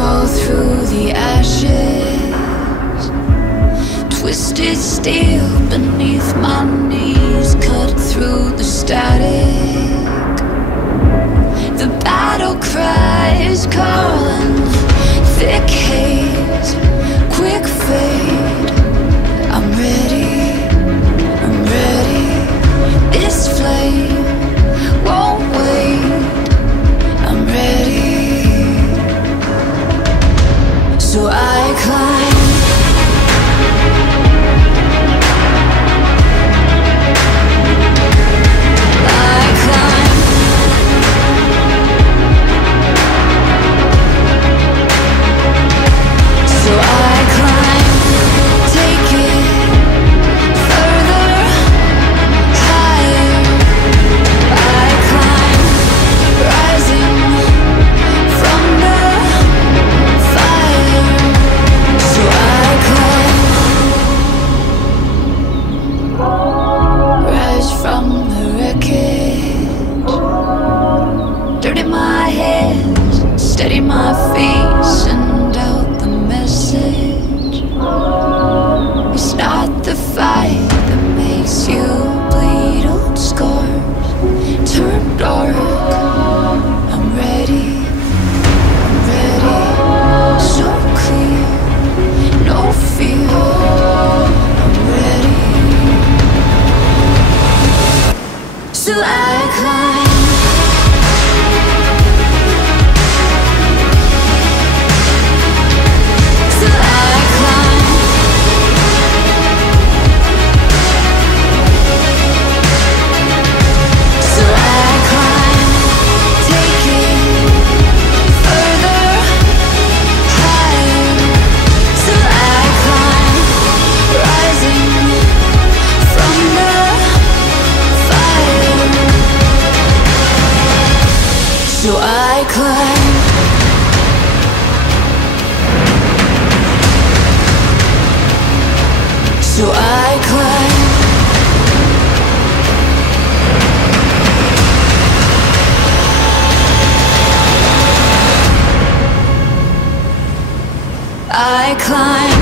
crawl through the ashes, twisted steel beneath my knees, cut through the static. The battle cries calling, thick haze, quick fade. I'm ready, I'm ready. This flame won't wait. I'm ready. So I climb. Steady my feet, send out the message. It's not the fight that makes you bleed. Old scars turn dark. I'm ready, I'm ready. So clear, no fear. I'm ready. So I climb. So I climb. So I climb. I climb.